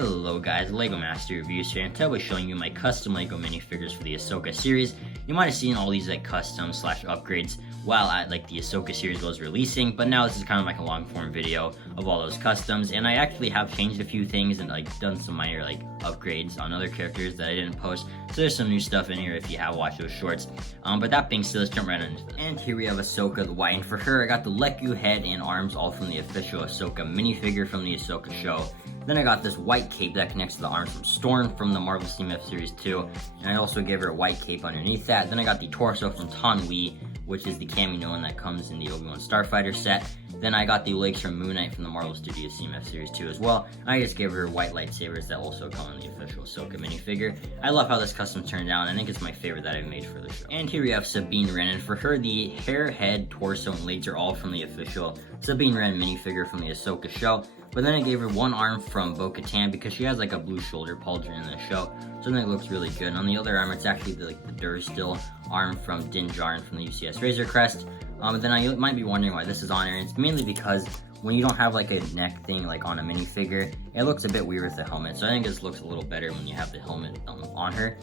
Hello guys, LEGO Master Reviews here, and today I'll be showing you my custom LEGO minifigures for the Ahsoka series. You might have seen all these custom slash upgrades while the Ahsoka series was releasing, but now this is kind of like a long form video of all those customs, and I actually have changed a few things and done some minor upgrades on other characters that I didn't post, so there's some new stuff in here if you have watched those shorts. But that being said, let's jump right into this. And here we have Ahsoka the White, and for her I got the Leku head and arms all from the official Ahsoka minifigure from the Ahsoka show. Then I got this white cape that connects to the arms from Storm from the Marvel CMF Series 2, and I also gave her a white cape underneath that. Then I got the torso from Tan Wee, which is the cameo one that comes in the Obi-Wan Starfighter set. Then I got the legs from Moon Knight from the Marvel Studios CMF Series 2 as well. And I just gave her white lightsabers that also come in the official Ahsoka minifigure. I love how this custom turned out, and I think it's my favorite that I've made for the show. And here we have Sabine Wren, and for her, the hair, head, torso, and legs are all from the official Sabine Wren minifigure from the Ahsoka show. But then I gave her one arm from Bo-Katan because she has a blue shoulder pauldron in the show, so I think it looks really good. And on the other arm, it's actually the Durstill arm from Din Djarin from the UCS Razor Crest. And then you might be wondering why this is on here, and it's mainly because when you don't have a neck thing on a minifigure, it looks a bit weird with the helmet. So I think this looks a little better when you have the helmet on her.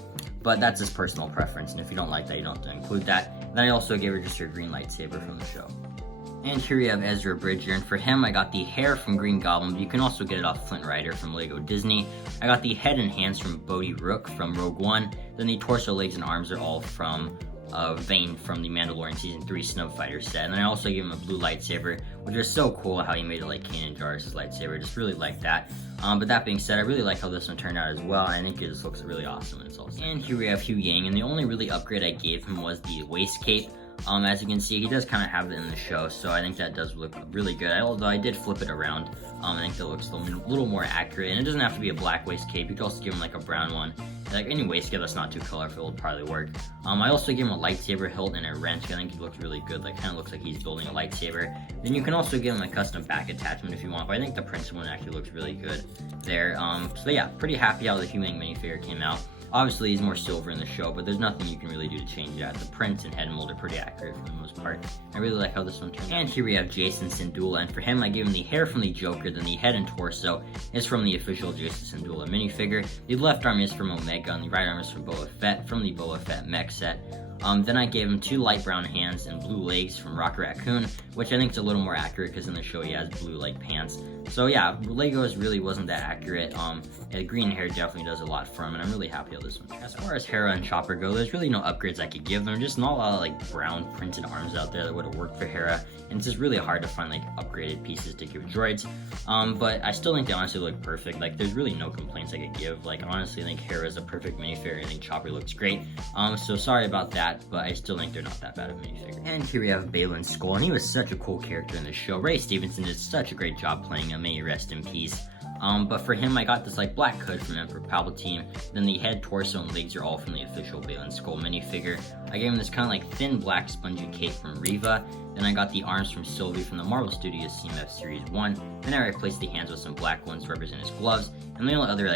But that's just personal preference, and if you don't like that, you don't have to include that. Then I also gave her just her green lightsaber from the show. And here we have Ezra Bridger, and for him I got the hair from Green Goblin, but you can also get it off Flint Rider from LEGO Disney. I got the head and hands from Bodhi Rook from Rogue One. Then the torso, legs, and arms are all from Vane from the Mandalorian Season 3 Snowfighter set. And then I also gave him a blue lightsaber, which is so cool how he made it like Kanan Jarrus' lightsaber. Just really like that. But that being said, I really like how this one turned out as well. I think it just looks really awesome. And here we have Huyang, and the only really upgrade I gave him was the waist cape. As you can see, he does kind of have it in the show, so I think that does look really good. Although I did flip it around, I think that looks a little more accurate. And it doesn't have to be a black waist cape. You could also give him a brown one. Any waist cape that's not too colorful will probably work. I also gave him a lightsaber hilt and a wrench. I think it looks really good. Kind of looks like he's building a lightsaber. Then you can also give him a custom back attachment if you want, but I think the Prince one actually looks really good there. So yeah, pretty happy how the Huyang minifigure came out. Obviously, he's more silver in the show, but there's nothing you can really do to change that. The print and head mold are pretty accurate for the most part. I really like how this one turned out. And here we have Jason Syndulla, and for him, I gave him the hair from the Joker, then the head and torso is from the official Jason Syndulla minifigure. The left arm is from Omega, and the right arm is from Boba Fett from the Boba Fett mech set. Then I gave him two light brown hands and blue legs from Rocket Raccoon, which I think is a little more accurate because in the show he has blue pants. So yeah, Legos really wasn't that accurate. Green hair definitely does a lot for him, and I'm really happy how this one turned out. As far as Hera and Chopper go, there's really no upgrades I could give them. Just not a lot of brown printed arms out there that would have worked for Hera, and it's just really hard to find upgraded pieces to give droids. But I still think they honestly look perfect. There's really no complaints I could give. Honestly, I think Hera is a perfect minifigure. I think Chopper looks great. So sorry about that, but I still think they're not that bad of a minifigure. And here we have Balon's Skull, and he was such a cool character in this show. Ray Stevenson did such a great job playing him. May he rest in peace. But for him, I got this black hood from Emperor Palpatine. Then the head, torso, and legs are all from the official Balon Skull minifigure. I gave him this kind of thin black spongy cape from Reva. Then I got the arms from Sylvie from the Marvel Studios CMF Series 1. Then I replaced the hands with some black ones to represent his gloves. And the only other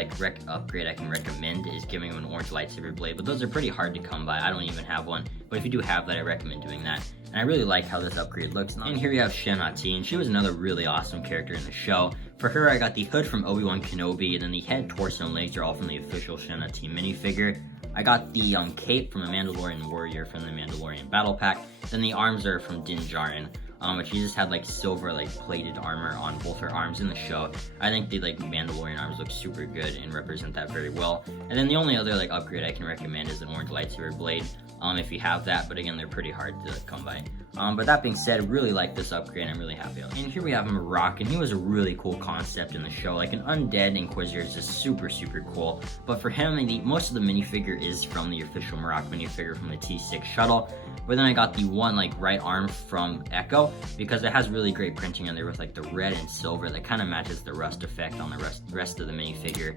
upgrade I can recommend is giving him an orange lightsaber blade, but those are pretty hard to come by. I don't even have one, but if you do have that, I recommend doing that. And I really like how this upgrade looks. And here we have Shen Hati, and she was another really awesome character in the show. For her, I got the hood from Obi-Wan Kenobi, and then the head, torso, and legs are all from the official Shen Hati minifigure. I got the cape from a Mandalorian warrior from the Mandalorian Battle Pack. Then the arms are from Din Djarin, which she just had silver plated armor on both her arms in the show. I think the Mandalorian arms look super good and represent that very well. And then the only other upgrade I can recommend is an orange lightsaber blade, if you have that, but again, they're pretty hard to come by. But that being said, really like this upgrade, and I'm really happy. And here we have Morck, and he was a really cool concept in the show. An undead Inquisitor is just super cool. But for him, most of the minifigure is from the official Morck minifigure from the T6 shuttle. But then I got the one right arm from Echo because it has really great printing on there with the red and silver that kind of matches the rust effect on the rest of the minifigure.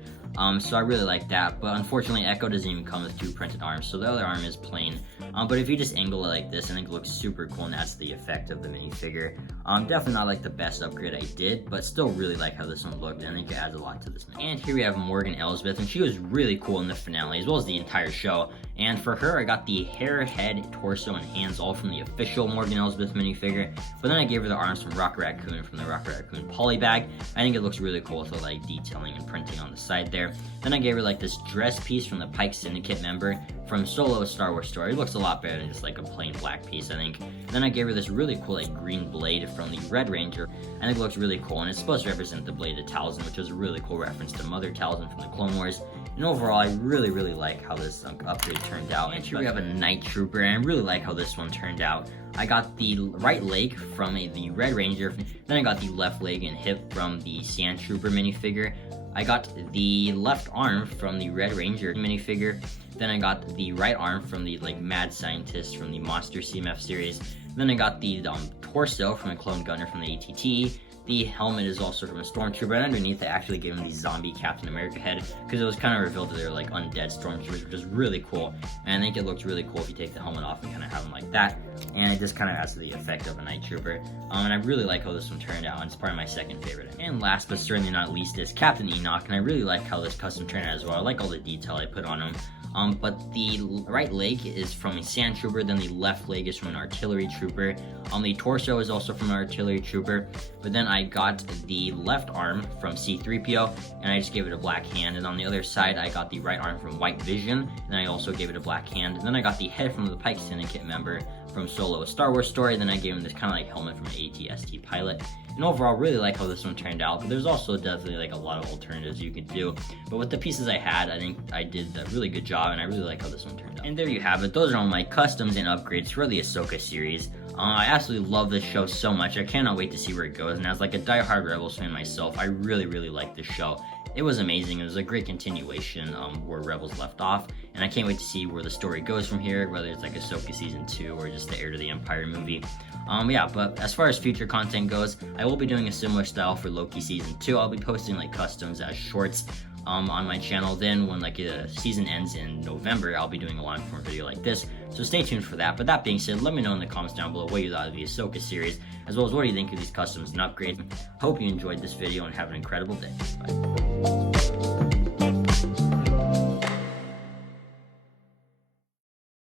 So I really like that, but unfortunately Echo doesn't even come with two printed arms, so the other arm is plain. But if you just angle it like this, I think it looks super cool, and that's the effect of the minifigure. Definitely not the best upgrade I did, but still really like how this one looked, and I think it adds a lot to this minifigure. And here we have Morgan Elsbeth, and she was really cool in the finale, as well as the entire show. And for her, I got the hair, head, torso, and hands all from the official Morgan Elsbeth minifigure. But then I gave her the arms from Rocket Raccoon from the Rocket Raccoon polybag. I think it looks really cool with the like detailing and printing on the side there. Then I gave her like this dress piece from the Pike Syndicate member from Solo: A Star Wars Story. It looks a lot better than just like a plain black piece, I think. Then I gave her this really cool like green blade from the Red Ranger. I think it looks really cool, and it's supposed to represent the blade of Talzin, which is a really cool reference to Mother Talzin from the Clone Wars. And overall, I really like how this upgrade turned out. And here we have a Night Trooper, and I really like how this one turned out. I got the right leg from the Red Ranger, then I got the left leg and hip from the Sand Trooper minifigure. I got the left arm from the Red Ranger minifigure. Then I got the right arm from the like Mad Scientist from the Monster CMF series. Then I got the torso from a Clone Gunner from the ATT. The helmet is also from a Stormtrooper, and underneath I actually gave him the zombie Captain America head, because it was kind of revealed that they're like undead Stormtroopers, which is really cool. And I think it looks really cool if you take the helmet off and kind of have them like that. And it just kind of adds to the effect of a Night Trooper. And I really like how this one turned out, and it's probably my second favorite. And last but certainly not least is Captain Enoch, and I really like how this custom turned out as well. I like all the detail I put on him. But the right leg is from a Sand Trooper, then the left leg is from an Artillery Trooper. The torso is also from an Artillery Trooper, but then I got the left arm from C-3PO, and I just gave it a black hand, and on the other side, I got the right arm from White Vision, and I also gave it a black hand, and then I got the head from the Pike Syndicate member from Solo: A Star Wars Story, then I gave him this kind of like helmet from an AT-ST pilot. And overall, really like how this one turned out, but there's also definitely like a lot of alternatives you could do. But with the pieces I had, I think I did a really good job, and I really like how this one turned out. And there you have it. Those are all my customs and upgrades for the Ahsoka series. I absolutely love this show so much. I cannot wait to see where it goes. And as like a diehard Rebels fan myself, I really like this show. It was amazing. It was a great continuation where Rebels left off, and I can't wait to see where the story goes from here, whether it's like Ahsoka Season 2 or just the Heir to the Empire movie. Yeah, but as far as future content goes, I will be doing a similar style for Loki Season 2. I'll be posting like customs as shorts on my channel. Then when like the season ends in November, I'll be doing a long form video like this, so stay tuned for that. But that being said, let me know in the comments down below what you thought of the Ahsoka series, as well as what do you think of these customs and upgrades. Hope you enjoyed this video and have an incredible day. Bye.